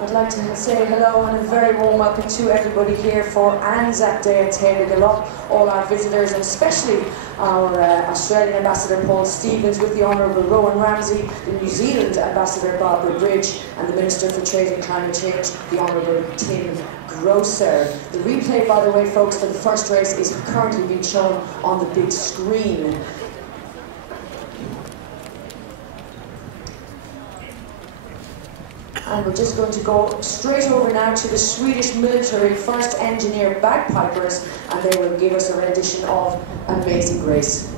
I'd like to say hello and a very warm welcome to everybody here for Anzac Day at Täby Galopp, all our visitors, and especially our Australian Ambassador Paul Stevens, with the Honourable Rowan Ramsey, the New Zealand Ambassador Barbara Bridge, and the Minister for Trade and Climate Change, the Honourable Tim Grosser. The replay, by the way, folks, for the first race is currently being shown on the big screen. And we're just going to go straight over now to the Swedish military 1st Engineer Bagpipers, and they will give us a rendition of Amazing Grace.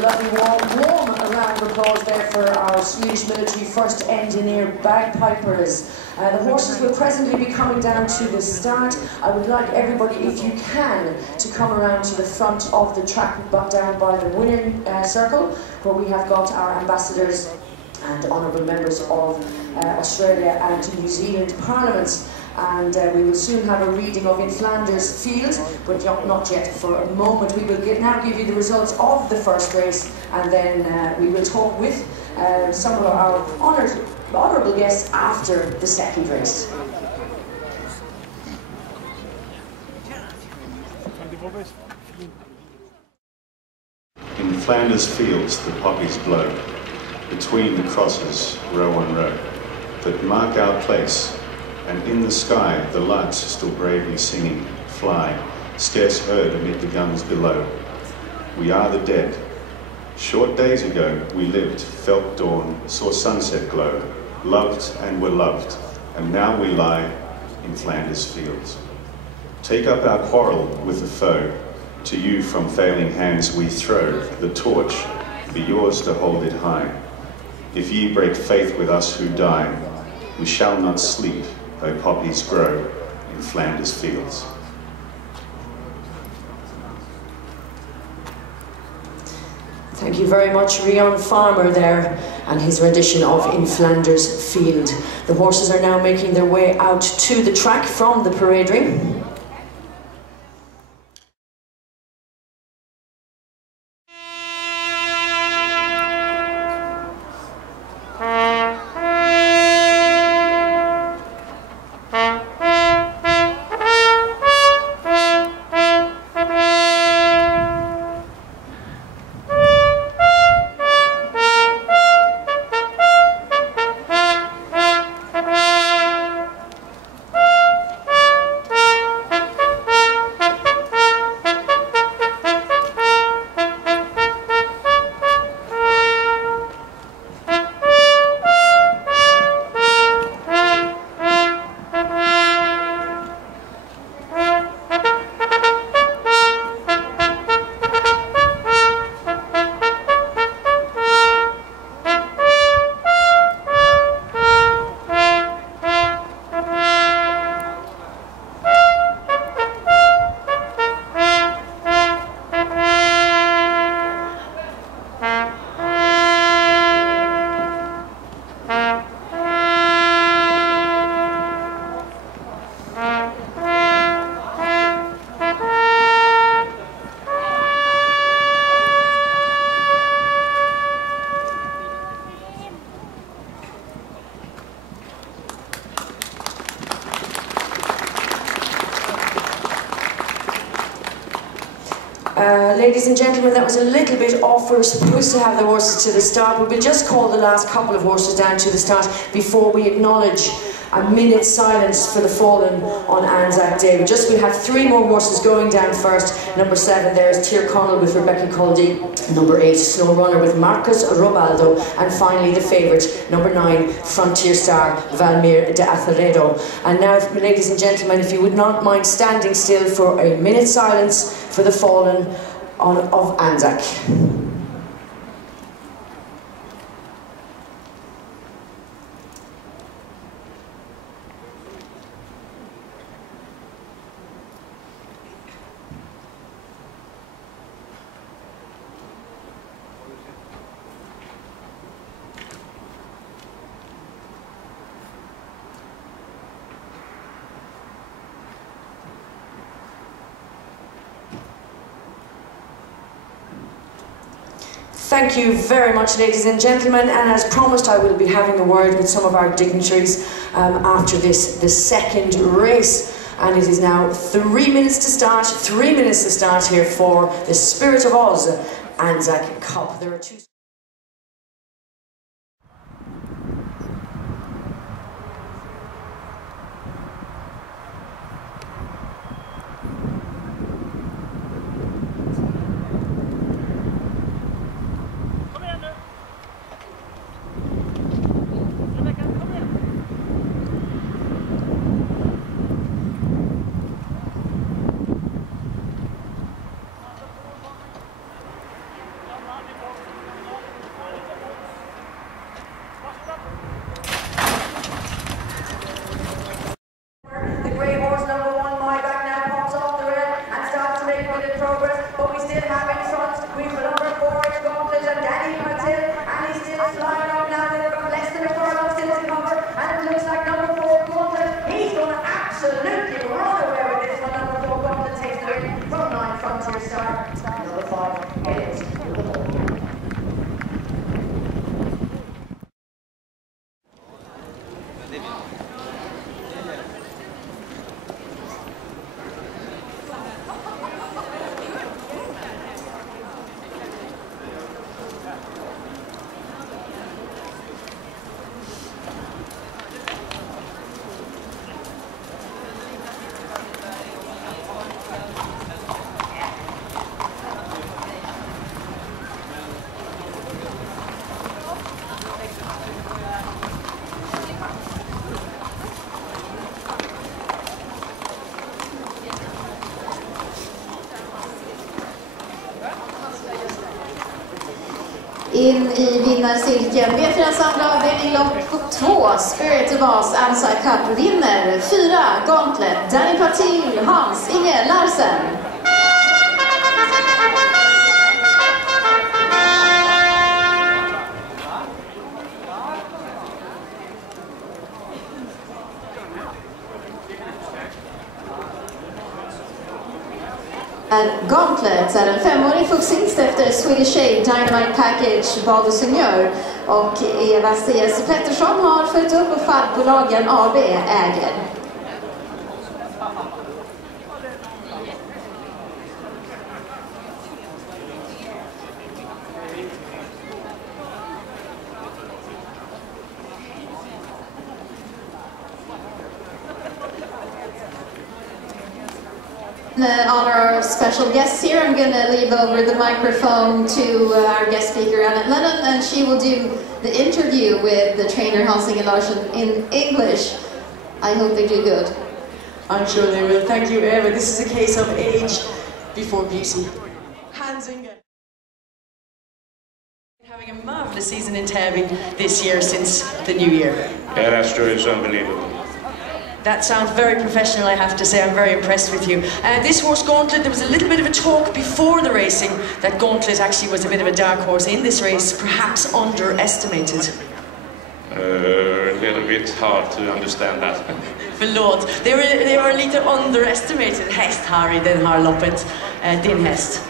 Lovely warm round of applause there for our Swedish military 1st Engineer Bagpipers. The horses will presently be coming down to the start. I would like everybody, if you can, to come around to the front of the track down by the winning circle, where we have got our ambassadors and honourable members of Australia and New Zealand parliaments. And we will soon have a reading of In Flanders Field, but not yet for a moment. We will now give you the results of the first race, and then we will talk with some of our honourable guests after the second race. In Flanders fields the poppies blow, between the crosses, row on row, that mark our place. And in the sky, the lights still bravely singing, fly, scarce heard amid the guns below. We are the dead. Short days ago, we lived, felt dawn, saw sunset glow, loved and were loved, and now we lie in Flanders fields. Take up our quarrel with the foe, to you from failing hands we throw the torch, be yours to hold it high. If ye break faith with us who die, we shall not sleep, though poppies grow in Flanders fields. Thank you very much, Rion Farmer there, and his rendition of In Flanders Field. The horses are now making their way out to the track from the parade ring. Ladies and gentlemen, that was a little bit off. We were supposed to have the horses to the start, but we'll just call the last couple of horses down to the start before we acknowledge a minute's silence for the fallen on Anzac Day. We have 3 more horses going down first. Number 7 there is Tyrconnell with Rebecca Culdy. Number 8, Snow Runner with Marcus Robaldo. And finally the favourite, number 9, Frontier Star, Valmir de Azeredo. And now, ladies and gentlemen, if you would not mind standing still for a minute's silence for the fallen of Anzac. Thank you very much, ladies and gentlemen, and as promised I will be having a word with some of our dignitaries after this, the second race, and it is now 3 minutes to start here for the Spirit of Oz Anzac Cup. There are 2... In i vinnarcirkeln. V4:s andra avdelning, lopp 2. Spirit of Oz Anzac Cup vinner 4 Gauntlet, Danny Patil, Hans Inge Larsen. Gauntlet är en 5-årig fuxingst efter Swedish Aid Dynamite Package Bal de Seigneur, och Eva C.S. Pettersson har följt upp och fadbolagen AB äger. Honor our special guests here, I'm going to leave over the microphone to our guest speaker, Annette Lennon, and she will do the interview with the trainer Hansing and Larsson in English. I hope they do good. I'm sure they will. Thank you, Eva. This is a case of age before beauty. Hansing having a marvellous season in Täby this year since the new year. Yeah, that's true. It's unbelievable. That sounds very professional, I have to say. I'm very impressed with you. This horse, Gauntlet, there was a little bit of a talk before the racing that Gauntlet actually was a bit of a dark horse in this race, perhaps underestimated. A little bit hard to understand that. Förlåt. Det var lite underestimated häst här i den här loppet, din häst.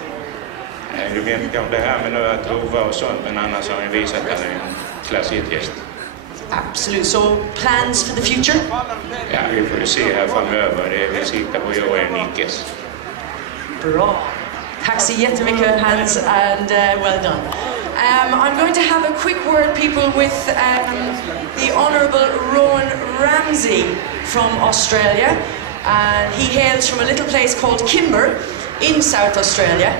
Du vet inte om det här med att prova och sånt, men annars har vi visat att det är en klass 1-häst. Absolut. So, plans for the future? Ja, vi får se här framöver. Det är vi siktar på att göra en Nickes. Bra. Tack så jättemycket, Hans, and well done. I'm going to have a quick word, people, with the Honourable Rowan Ramsey from Australia. And he hails from a little place called Kimber in South Australia.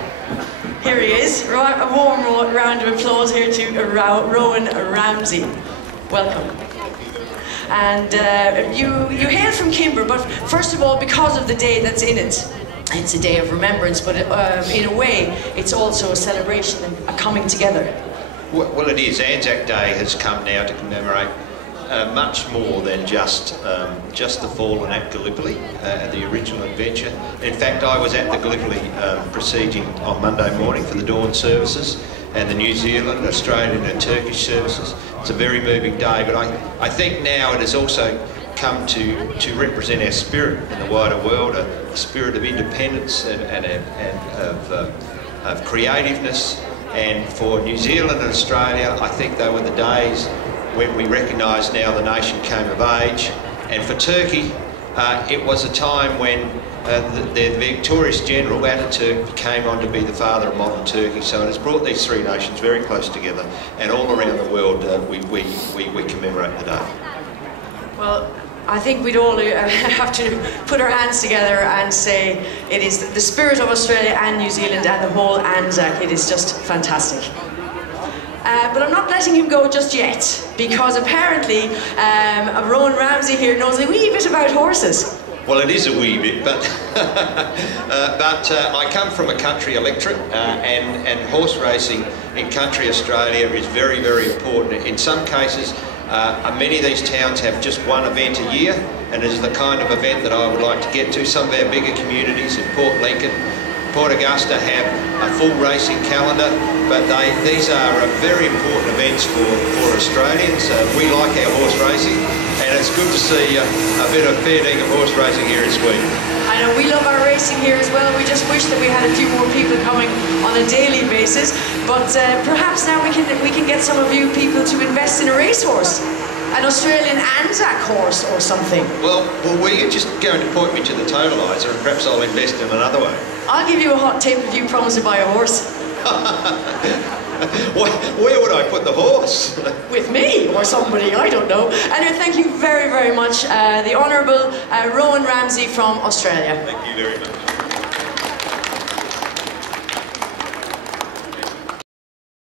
Here he is. A warm round of applause here to Rowan Ramsey. Welcome. And you hail from Kimber, but first of all, because of the day that's in it, it's a day of remembrance, but in a way, it's also a celebration and a coming together. Well, it is. Anzac Day has come now to commemorate much more than just the fallen at Gallipoli, the original adventure. In fact, I was at the Gallipoli proceeding on Monday morning for the dawn services, and the New Zealand, Australian and Turkish services. It's a very moving day, but I think now it has also come to represent our spirit in the wider world, a spirit of independence and of creativeness. And for New Zealand and Australia, I think they were the days when we recognise now the nation came of age. And for Turkey, it was a time when the victorious general Ataturk came on to be the father of modern Turkey. So it has brought these three nations very close together, and all around the world we commemorate the day. Well, I think we'd all have to put our hands together and say it is the spirit of Australia and New Zealand and the whole Anzac. It is just fantastic. But I'm not letting him go just yet, because apparently Rowan Ramsey here knows a wee bit about horses. Well, it is a wee bit, but I come from a country electorate, and horse racing in country Australia is very, very important. In some cases, many of these towns have just one event a year, and it is the kind of event that I would like to get to. Some of our bigger communities in Port Lincoln, Port Augusta have a full racing calendar, but these are very important events for Australians. We like our horse racing, and it's good to see a bit of fair dinkum of horse racing here in Sweden. I know we love our racing here as well. We just wish that we had a few more people coming on a daily basis, but perhaps now we can get some of you people to invest in a racehorse. An Australian Anzac horse or something. Well, were you just going to point me to the totaliser, and perhaps I'll invest in another way? I'll give you a hot tip if you promise to buy a horse. Where would I put the horse? With me or somebody, I don't know. Anyway, thank you very, very much. The Honourable Rowan Ramsey from Australia. Thank you very much.